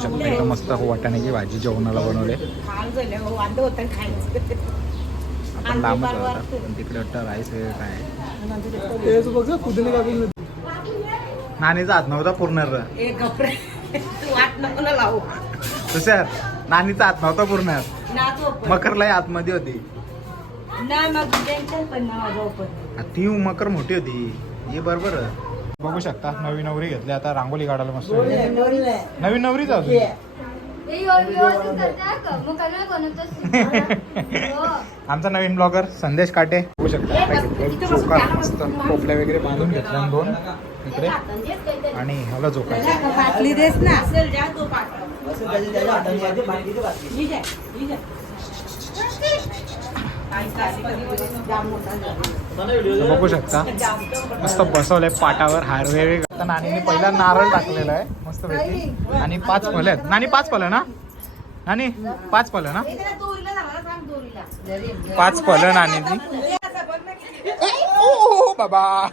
शकता मस्त वाटाण्याची भाजी जेवणाला बनवले. हो आपण लांबच पण तिकडे वाटतं राईस वगैरे काय? आहे. तेच बघ कुदली कापून नानीचा हात नव्हता पूर्ण र. ए गपरे. तू वाट नको ना लावू. तुषार नानीचा हात नव्हता पूर्ण. नाच ओपन मकरला आतमध्ये होती. ती मकर मोठी होती. हे बरोबर. बघू शकता नवी नवरी घेतली आता रांगोली काढायला मस्त नवीन नवरीच अजून? हे. आमचा नवीन ब्लॉगर संदेश काटे. बघू शकता मस्त टोपल्या वगैरे बांधून घेतल्या दोन इकडे. आणि ह्याला झोकायचं बघू शकता. मस्त बसवलंय पाटावर हार करता नाणीने नानीने पहिला नारळ टाकलेला आहे. मस्त पैकी. आणि पाच फल आहेत. नानी पाच फल ना? नानी पाच फल ना? पाच फल नाणीची बाबा.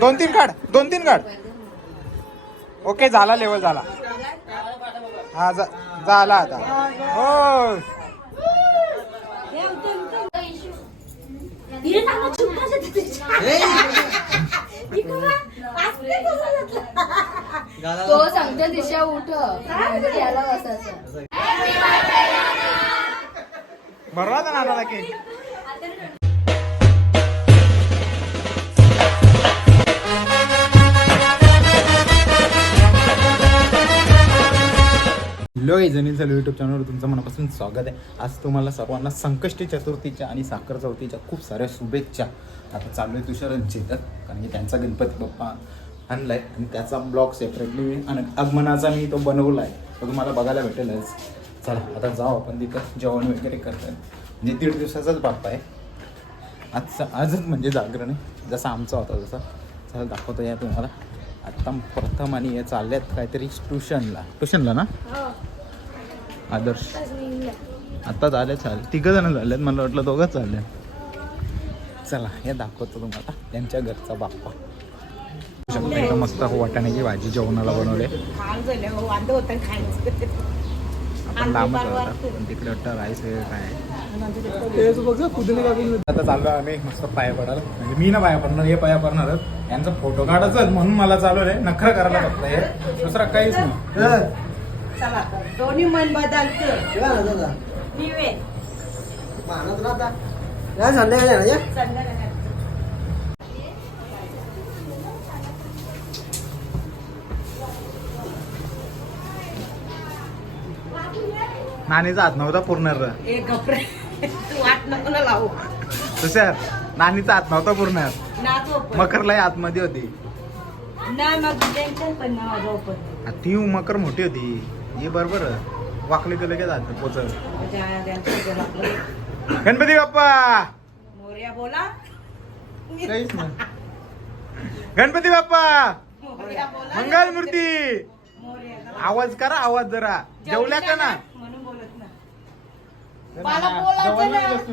दोन तीन काढ दोन तीन काढ. ओके झाला लेवल झाला. हा झाला आता. हो हे सांगा, छोटासा तिथे. इकडं बघ. असते तसं जातलं. तो सांगतो दिशा उठ याला बसायचं बरोबर आता केक हॅलो जनील यूट्यूब चॅनलवर तुमचं मनापासून स्वागत आहे. आज तुम्हाला सर्वांना संकष्टी चतुर्थीच्या आणि साखर चौथीच्या खूप साऱ्या शुभेच्छा. आता चालू आहे तुषारच तर कारण की त्यांचा गणपती बाप्पा आणलाय आणि त्याचा ब्लॉग सेपरेटली आणि आगमनाचा मी तो बनवला आहे तो तुम्हाला बघायला भेटेलच. चला आता जाऊ आपण तिथं. जेवण वगैरे करतात म्हणजे दीड दिवसाचाच बाप्पा आहे. आजचा आजच म्हणजे जागरण आहे. जसा आमचा होता तसा. चला दाखवतो या तुम्हाला. आत्ता प्रथम आणि हे चालल्यात काहीतरी ट्युशनला ट्युशनला ना? हो. आदर्श. आता झाले चाल. तिघ जण झालेत मला वाटलं दोघंच झाले. चला हे दाखवतो तुम्हाला. त्यांच्या घरचा बाप्पा. शकता इथं मस्त वाटाण्याची भाजी जेवणाला बनवले. हो आपण लांबच पण तिकडे वाटतं राईस वगैरे काय? आता चाललो आम्ही मस्त पाया पडायला. म्हणजे मी ना पाया पडणार हे पाया पडणार यांचा फोटो काढायचं म्हणून मला चालू आहे. नखरं करायला फक्त हे दुसरा काहीच नाही. चला दोन्ही मन बदलतं. निवे संध्याकाळी नानीचा हात नव्हता पूर्ण र. ए गपरे. तू वाट नको ना लावू. तुषार नानीचा हात नव्हता पूर्ण. नाच ओपन मकरला आतमध्ये होती. नाही मग टेन्शन पण ना माझं ओपन आ, ती मकर मोठी होती. हे बरोबर वाकली तर लगेच हात पोचल. गणपती बाप्पा! मोर्या बोला. काहीच नाही. गणपती बाप्पा! मोरया बोला. मंगल मूर्ती! मोरया आवाज करा आवाज जरा. जेवल्या का ना? म्हणून बोलत ना मला बोलायचं जेवण ना. बसतो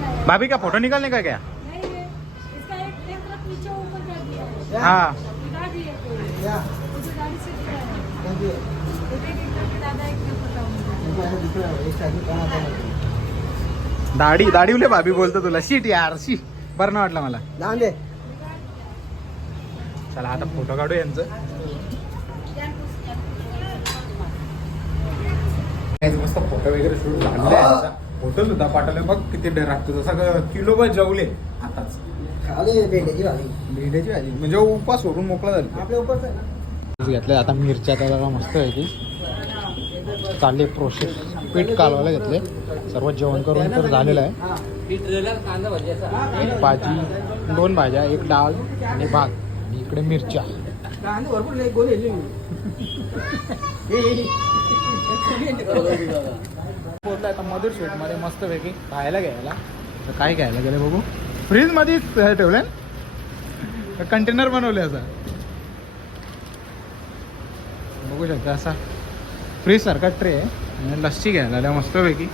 भाभी का फोटो निकालने का क्या? हाँ। दाढी दाढी उले भाभी बोलतो तुला। शीट यार शी बरं नाही वाटलं मला. चला आता फोटो काढू यांचं. मस्त फोटो वगैरे शूट झाले फोटो सुद्धा पाठवले बघ किती डर लागतो जसं किलो पण जेवले आताच. खाली भेंड्याची भाजी. भेंड्याची भाजी. म्हणजे उपास सोडून मोकळा झाली. आपल्या उपरच आहे ना? घेतलं आता मिरच्या त्याला मस्त आहे ती. चालले प्रोसेस पीठ कालवायला घेतले सर्व जेवण करून तर झालेलं आहे. एक भाजी दोन भाज्या एक डाळ आणि भात. आणि इकडे मिरच्या. कांदे भरपूर पोहोचला आता मधुर स्वीटमध्ये मस्त पैकी खायला घ्यायला. तर काय घ्यायला गेले बघू फ्रीज मध्येच हे ठेवले कंटेनर बनवले असा. बघू शकता असा. फ्रीज सारखा ट्रे आहे. आणि लस्सी घ्यायला आल्या मस्त पैकी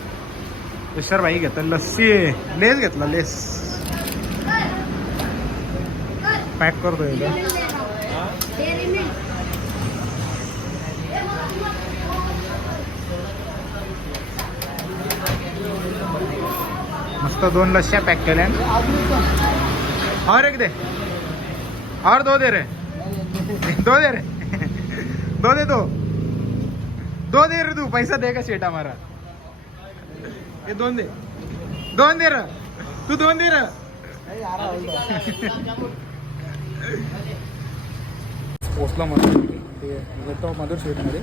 तुषार बाई घेतात लस्सी. लेस घेतला लेस. पॅक करतोय इथं. मस्त दोन लस्या पॅक केल्या. और एक दे. और दो दे रे. दो दे रे. दो दे दो दो दे रे तू. पैसा दे का शेट हमारा ये दोन दे. दोन दे र. तू दोन दे र. पोचला मधून. ते येतो मधुर स्वीटमध्ये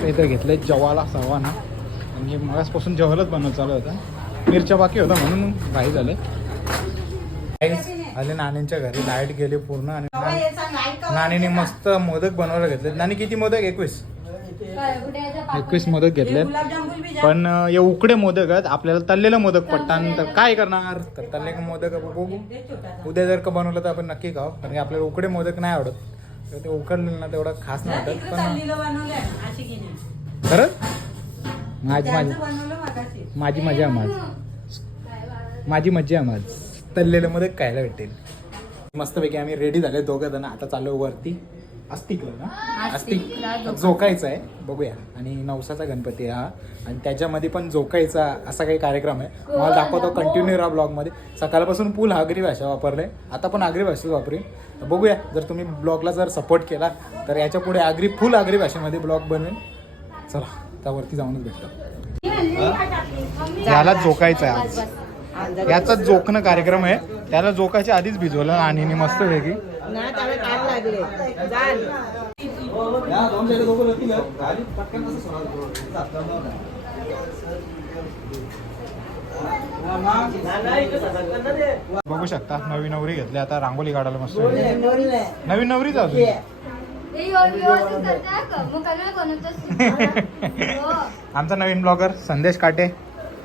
तर इथं घेतले जवाला सवाना. आणि मगासपासून जेवायलाच बनवत चालू होता. मिरच्या बाकी होता म्हणून भाई झाले. आले नानींच्या घरी लाइट गेले पूर्ण आणि नानी- नानीने मस्त मोदक बनवायला घेतले. नानी किती मोदक? एकवीस. एकवीस मोदक घेतले पण हे उकडे मोदक आहेत. आपल्याला तळलेलं मोदक पट्टान तर काय करणार? तर तळले मोदक बघू. उद्या जर का बनवलं तर आपण नक्की खाऊ. कारण की आपल्याला उकडे मोदक नाही आवडत. तर ते उकडलेलं ना तेवढं खास नाही वाटत. पण खरंच माझी माझी माझी मजा माझ माझी मजा. माझ तळलेलं मोदक खायला भेटेल. मस्तपैकी आम्ही रेडी झाले दोघं जण. आता चाललो वरती. अस्तिकला ना? अस्तिक अस्तिकला जोकायचा आहे. बघूया. आणि नवसाचा गणपती हा. आणि त्याच्यामध्ये पण जोकायचा असा काही कार्यक्रम आहे. मला दाखवतो कंटिन्यू राहा ब्लॉगमध्ये सकाळपासून फुल आगरी भाषा वापरले. आता पण आगरी भाषा वापरेन. बघूया. जर तुम्ही ब्लॉगला जर सपोर्ट केला तर याच्यापुढे आगरी फुल आगरी भाषेमध्ये ब्लॉग बनवेन. चला. त्यावरती जाऊनच भेटतो याला जोकायचं आहे आज. याचा जोखणं कार्यक्रम आहे. त्याला जोकायच्या आधीच भिजवलं आणि मस्त वेगळी. बघू शकता नवी नवरी घेतली. आता रांगोली काढायला मस्त नवीन नवरीच अजून? हो. आमचा नवीन ब्लॉगर संदेश काटे.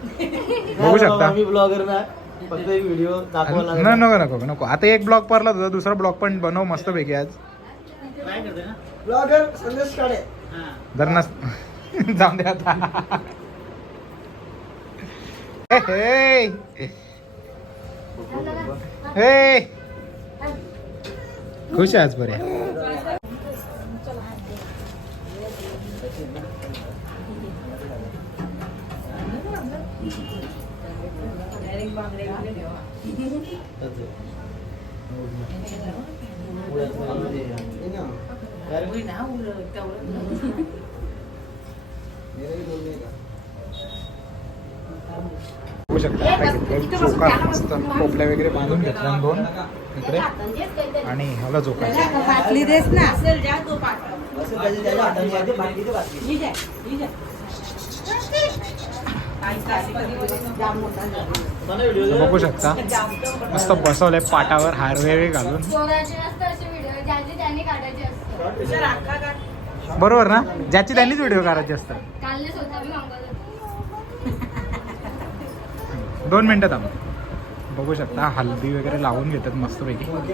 बघू शकता. मी ब्लॉगर ना फक्त व्हिडिओ दाखवायला न नको नको नको आता एक ब्लॉग परला तुझा दुसरा ब्लॉग पण बनव मस्त पैकी आज ब्लॉगर संदेश काढे जर नस जाऊन दे आता. हे, हे. हे. खुश आहे आज बऱ्या घेतलं मस्त टोपल्या वगैरे बांधून घेतल्या दोन इकडे आणि ह्याला झोका बाटली देस ना बघू शकता. मस्त बसवलंय पाटावर हार वगैरे घालून. काढायचे. बरोबर ना? ज्याची त्यांनीच व्हिडिओ करायचे असतात. दोन मिनिटं थांब. बघू शकता हल्दी वगैरे लावून घेतात मस्तपैकी. ओके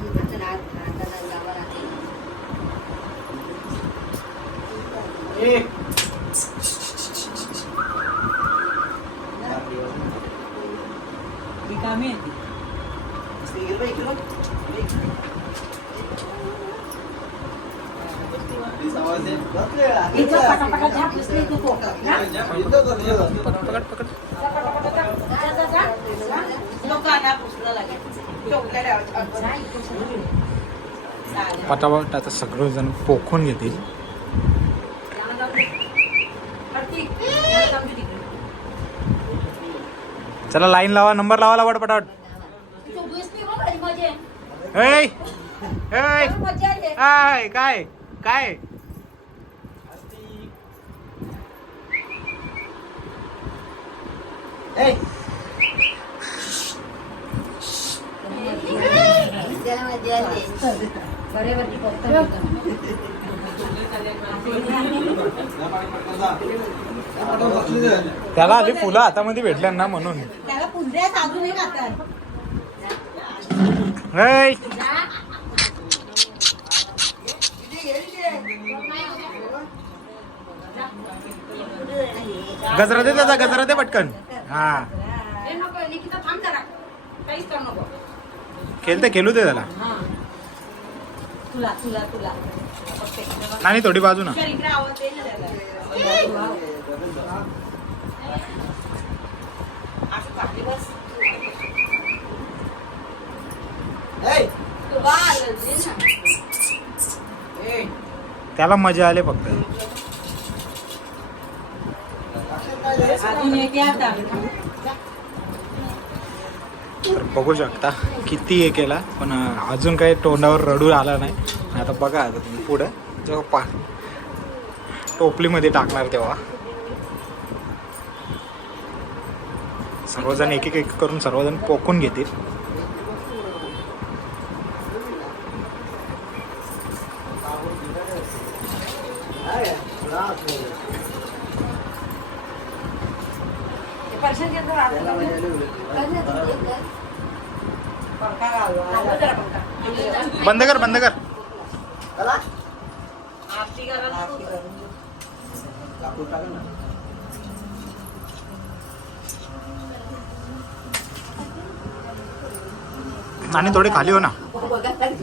बघ. हे बघ. रिकामी आहे ती. इथं पटापटा झाप दिसली तू तो. इथं जा, जा, जा. पटापट आता सगळेजण पोखून घेतील कार्तिक, जा जाऊ दे तिकडे. चला लाईन लावा नंबर लावा लावा पटापट ऐ ऐ. काय काय. त्याला आधी फुलं हातामध्ये भेटल्या ना म्हणून. नाही खातात ऐ! गजरा दे त्याचा गजरा दे पटकन. हा. हे नको निकिता थांब जरा. काहीच करू नको. खेळते खेळू दे त्याला. हा. तुला तुला तुला. आणि थोडी बाजू ना चल, इकडे आवाज येईल ना त्याला असं बस त्याला मजा आले फक्त. तर बघू शकता किती हे केला पण अजून काही तोंडावर रडू आला नाही. आता बघा आता तुम्ही पुढं. जेव्हा पा टोपलीमध्ये टाकणार तेव्हा. सर्वजण एक एक एक करून सर्वजण पोखून घेतील. बंद कर बंद कर चला. आरती करायला तू. कापूर टाका ना. आणि थोडे खाली हो ना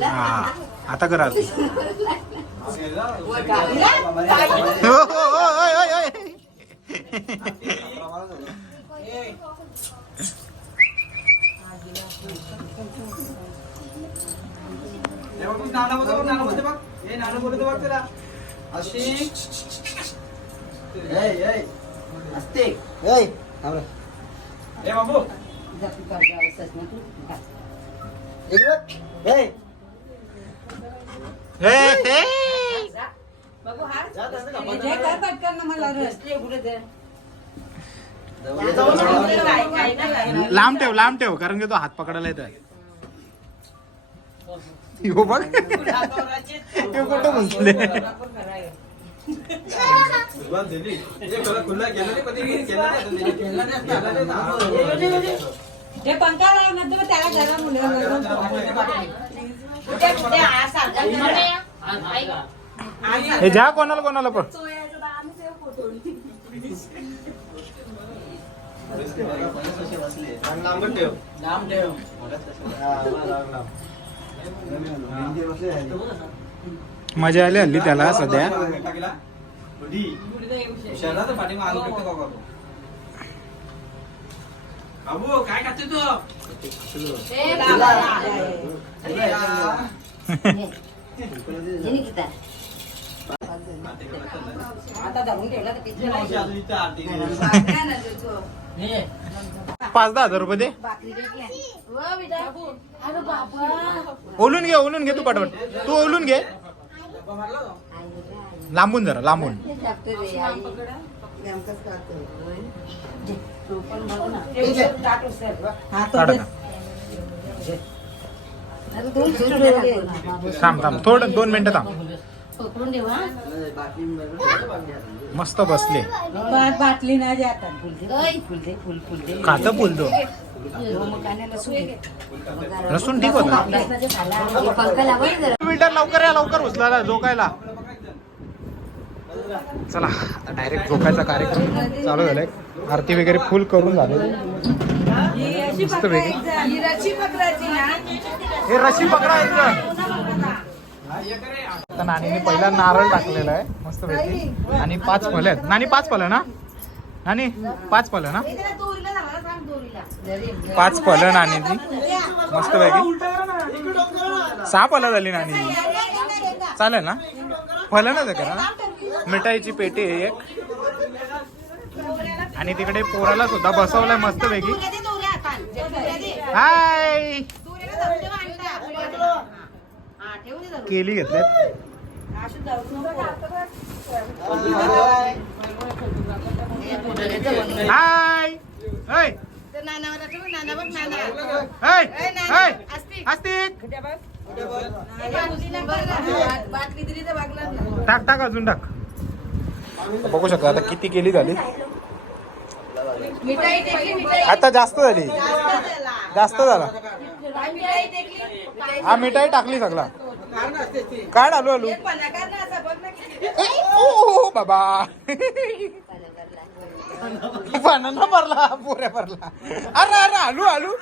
हा आता करा आरती. ए, ए, ए. असते. ए, ए, बाबू. लांब ठेव लांब ठेव कारण की तो हात पकडायला येतोय. हो बघ. ते कुठं. हे खरं खुलं हा. जे पंखा लाव ना तर त्याला गरम सारखा. हे ज्या कोणाला कोणाला पण. हा. मजा आली हल्ली त्याला सध्या गुडघे येऊ शकते. शहरात पाठीमागे आलो फक्त बघा. बाबू काय खाते तू? ला, ला, ला. आता धरून ठेवला तर किती राहील? बाकऱ्या ना देतो. पाच दहा हजार रुपये दे. ओलून घे ओलून घे तू पटपट. तू ओलून घे. लांबून जरा लांबून. थांब थांब. थोडं दोन मिनिटं थांब. मस्त बसले. बाटली ना जे आता. फुलते फुलते फुल फुलते खातं लसूण ठीक होता लवकर या लवकर उचलायला झोकायला. चला आता डायरेक्ट झोपायचा कार्यक्रम चालू झालाय. आरती वगैरे फुल करून झाले. मस्त ना हे रशी पकडायचं आता नानीने पहिला नारळ टाकलेला आहे. मस्त पैकी आणि पाच फलं आहेत. नानी पाच फलं ना? नानी पाच फलं ना? पाच फलं नानी मस्त पैकी सहा फलं झाली नानी चालेल ना? फलं ना करा मिठाईची पेटी आहे एक. आणि तिकडे पोराला सुद्धा बसवलंय मस्त पैकी. हाय. केली घेतल्यात हाय. हाय. टाक टाक अजून टाक. बघू शकता आता किती केली झाली? आता जास्त झाली. जास्त झाला. हा मिठाई टाकली सगळा. काढ आलू? आलू ओ बाबा. पानांना भरला पुऱ्या भरला. अरे अरे आलू आलू.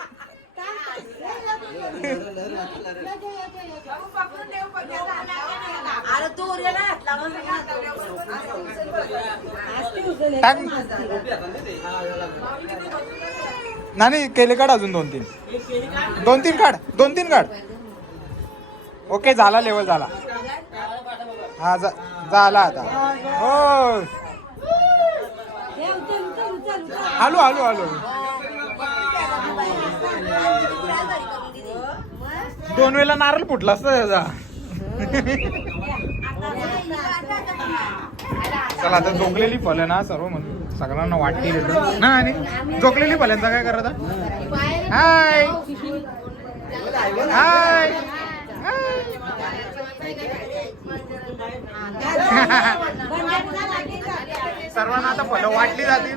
अरे तू नाही केले काढ अजून दोन तीन. दोन तीन काढ दोन तीन काढ. ओके झाला लेवल झाला. हा जा- झाला आता. हो आलू आलू आलू दोन वेळेला नारळ फुटला असता त्याचा. चला आता झोकलेली फल ना सर्व म्हणून सगळ्यांना वाटली ना आणि झोकलेली फल्यांचा काय करत हाय हाय सर्वांना आता फलं वाटली जातील.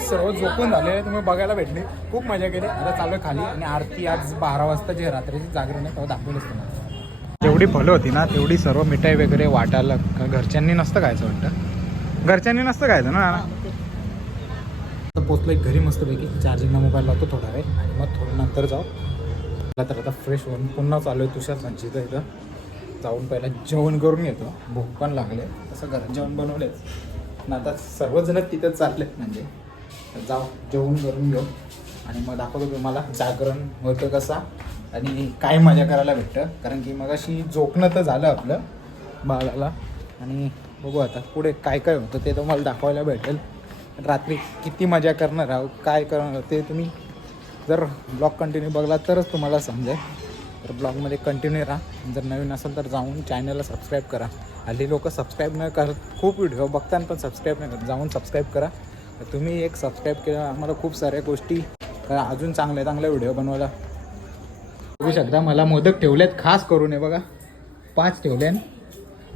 सर्व झोपून झाले तुम्ही बघायला भेटले. खूप मजा केली. आता चालू आहे खाली आणि आरती आज बारा वाजता जे रात्रीची जागरण आहे तेव्हा दाखवलंच तुम्हाला जेवढी फलं होती ना तेवढी सर्व मिठाई वगैरे वाटायला घरच्यांनी नसतं खायचं वाटतं? घरच्यांनी नसतं खायचं ना पोचलो एक घरी मस्तपैकी. चार्जिंगला मोबाईल लावतो थोडा वेळ. आणि मग थोडं नंतर जाऊ. तर आता फ्रेश होऊन पुन्हा चालू आहे तुषार संचित इथं. जाऊन पहिला जेवण करून येतो. भूक पण लागले. तसं घरात जेवण बनवलेच ना आता सर्वजण तिथंच चाललेत म्हणजे. जाऊ जेवण करून घेऊ. आणि मग दाखवतो तुम्हाला जागरण होतं कसा. आणि काय मजा करायला भेटतं. कारण की मग अशी झोपणं तर झालं आपलं बाळाला. आणि बघू आता पुढे काय काय होतं ते तुम्हाला दाखवायला भेटेल. रात्री किती मजा करणार आहोत काय करणार ते तुम्ही जर ब्लॉग कंटिन्यू बघला तरच तुम्हाला समजेल. तर ब्लॉगमध्ये कंटिन्यू राहा. जर नवीन असेल तर जाऊन चॅनलला सबस्क्राईब करा. हल्ली लोक सबस्क्राईब न करत. खूप व्हिडिओ बघताना पण सबस्क्राईब नाही करत. जाऊन सबस्क्राईब करा. तुम्ही एक सबस्क्राईब केलं. आम्हाला खूप साऱ्या गोष्टी अजून चांगल्या चांगल्या व्हिडिओ बनवायला बघू शकता. मला मोदक ठेवलेत. खास करून हे बघा. पाच ठेवले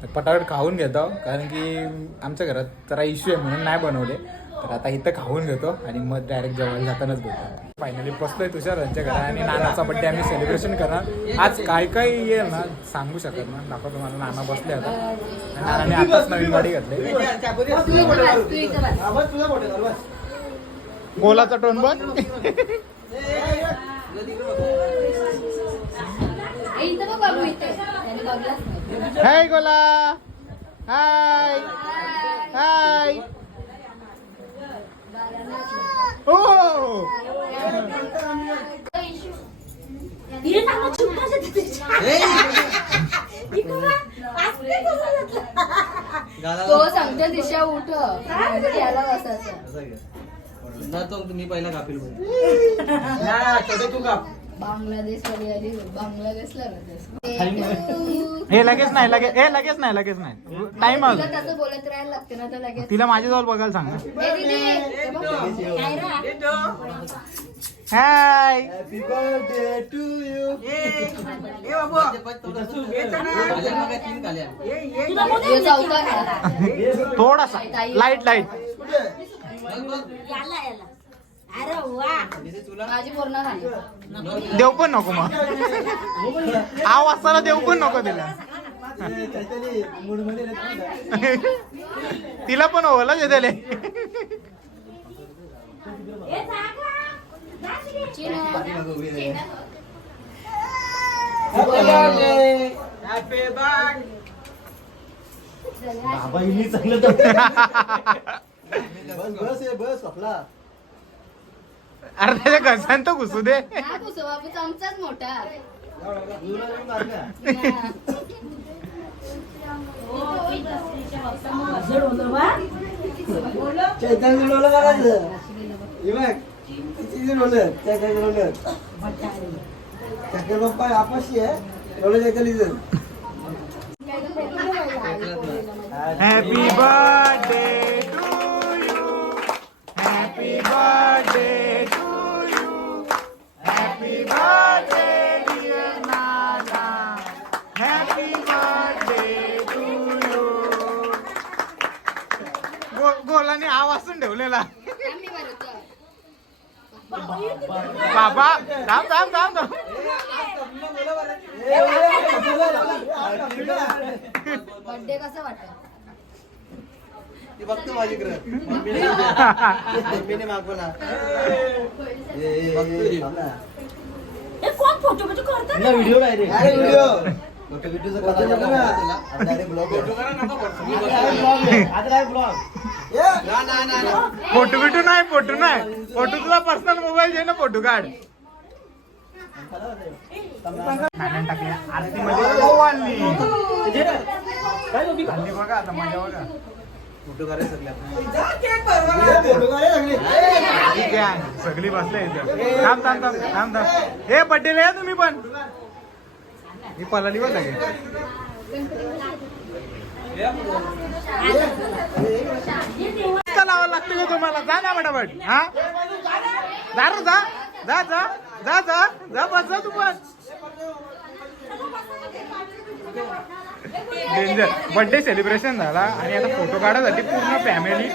तर पटापट खाऊन घेतो कारण की आमच्या घरात जरा इश्यू आहे म्हणून नाही बनवले. तर आता इथं खाऊन घेतो आणि मग डायरेक्ट जेवायला जातानाच भेटतो फायनली बसलोय तुषार यांच्या घरात आणि नानाचा बड्डे आम्ही सेलिब्रेशन करणार. आज काय काय येईल ना सांगू शकत ना दाखवतो मला नाना बसले आता. आणि नानाने आताच नवीन गाडी घातली. गोलाचा टोन नाही. हाय गोला हाय हाय तो सांगतो दिशा उठ. बसायचं मी पहिला कापील छोटे तू काप. आली बांगलादेशला. हे लगेच नाही लगेच हे लगेच नाही लगेच नाही. टाइम तिला तसं बोलत राहायला लागते ना तर लगेच. तिला माझ्याजवळ बघायला सांग ना. ए दीदी, हे बघ. काय रा? हाय हे चौथा. थोडासा. लाइट लाइट याला याला. अरे वा माझी पूर्ण झाली. देव पण नको मग. हा वाजताना देव पण नको तिला. तिला पण ओला येते हॅपी बर्थडे बस बस आपला. अरे त्याच्या घशान तर घुसू दे. हा कुसो बाबू चमचाच मोठा. चैतन्य रोलं करायचं हे बघ किती रोलं चैतन्य रोलं चक्कर पप्पा आपशी आहे रोलं चैतन्य हॅपी बर्थडे पण ठेवलेला. बाबा थांब थांब थांब थांब बर्थडे कसं वाटत बघतो मम्मीने मागवला. कोण फोटो बिटो करतो ना व्हिडिओ फोटो ब्लॉग बिटू नाही फोटो नाही. फोटो तुला पर्सनल मोबाईल घे ना फोटो काढ. बघा आता बघा. फोटो आहे. सगळी बसले इथे. थांब थांब थांब थांब थांब. हे बड्डेला या तुम्ही पण. मी पलाली बघ लगे लावायला लागते का तुम्हाला? जा ना फटाफट हा? जा रे जा. जा जा. जा जा. जा बस जा तू बस डेंजर बर्थडे सेलिब्रेशन झाला आणि आता फोटो काढायसाठी पूर्ण फॅमिली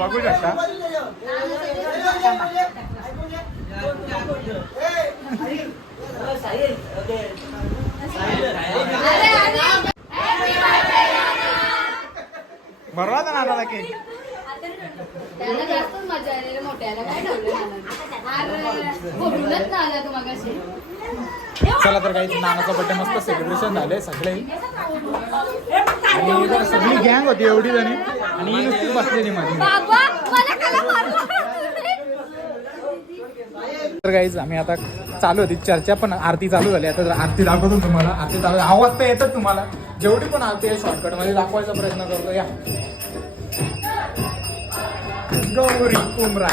बघू शकता. बरोबर केक त्याला जास्तच मजा मोठ्याला. काय ठेवलं ना आला तू मगाशी. चला तर काही नानाचा बर्थडे मस्त सेलिब्रेशन झाले सगळे. आणि सगळी गँग होती एवढी जणी. आणि बसलेली माझी बाबा मला कला मारला तर काहीच आम्ही आता चालू होती चर्चा पण आरती चालू झाली. आता आरती दाखवतो तुम्हाला आरती चालू आवाज तर येतात तुम्हाला. जेवढी पण आरती आहे शॉर्टकटमध्ये दाखवायचा प्रयत्न करतो. या. गौरी कुमरा.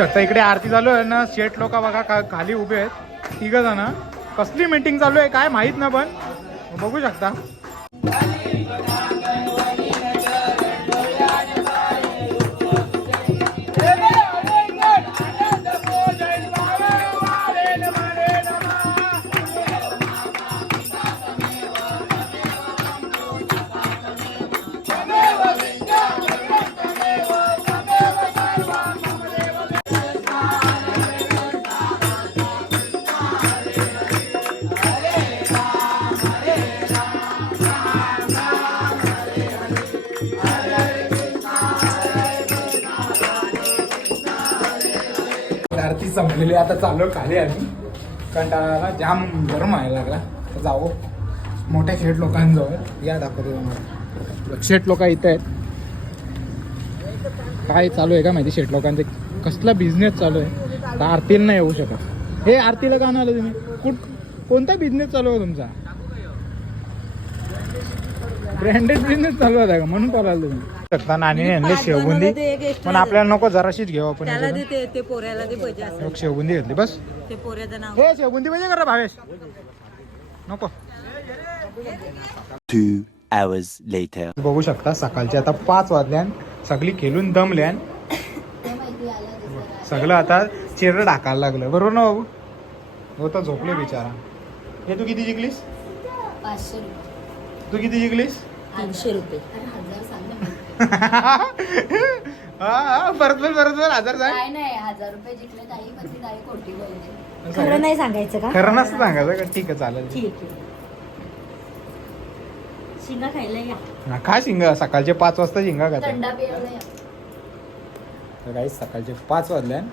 आता इकडे आरती चालू आहे ना शेट लोक बघा का खाली उभे आहेत. तिघ जण. कसली मीटिंग चालू आहे काय माहीत ना पण. बघू शकता. झालेली आता चालू खाली आम्ही कंटाळा जाम गरम व्हायला लागला. तर जाऊ. मोठ्या शेठ लोकांजवळ. या दाखवतो तुम्हाला. शेठ लोक इथं आहेत. काय चालू आहे का माहिती? शेठ लोकांचे कसला बिझनेस चालू आहे. तर आरतीला नाही येऊ शकत. हे आरतीला का आणलं आलं तुम्ही? कुठ कोणता बिझनेस चालू आहे तुमचा? ब्रँडेड बिझनेस चालू होता का? म्हणून पाहिला तुम्ही. शकता नाणी आणली शेवबुंदी. पण आपल्याला नको जराशीच घेऊ आपण त्याला याच्यातून. दे ते- ते पोऱ्याला दे पाहिजे असं. एक शेवबुंदी घेतली बस. ते पोऱ्याचं नाव. हे शेवबुंदी पाहिजे करा भावेश. नको. Two hours later. बघू शकता सकाळचे आता पाच वाजल्यान सगळी खेळून दमल्यान सगळं आता चिरं टाकायला लागलं. बरोबर ना बाबू हो तर झोपले बिचारा. हे तू किती जिंकलीस? पाचशे रुपये. तू किती जिंकलीस? तीनशे रुपये. परत बोल परत बोल हजार सांग. काय नाही हजार रुपये जिंकले ताई पण ती ताई खोटी बोलते खरं नाही सांगायचं का? खरं नसतं सांगायचं का? ठीक आहे चालेल. ठीक आहे. शिंगा खायला या. हा, खा शिंगा सकाळचे पाच वाजता शिंगा खाता. थंडा तर काही सकाळचे पाच वाजल्यान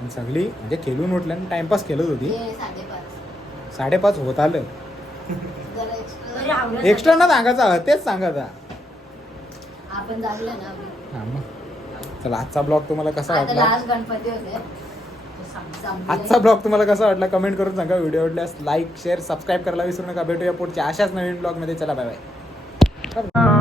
आणि सगळी म्हणजे खेळून उठल्यान टाइमपास खेळत होती हे साडेपाच. साडेपाच होत आलं. जरा आवडत एक्स्ट्रा ना सांगायचा तेच सांगायचा. आपण जागलं ना आम्ही. हा मग. चला आजचा ब्लॉग तुम्हाला कसा आता वाटला? लास्ट गणपती होते. संपले. आजचा ब्लॉग तुम्हाला कसा वाटला? कमेंट करून सांगा. व्हिडिओ आवडल्यास लाईक शेअर सबस्क्राईब करायला विसरू नका. भेटूया पुढच्या अशाच नवीन ब्लॉगमध्ये. चला बाय बाय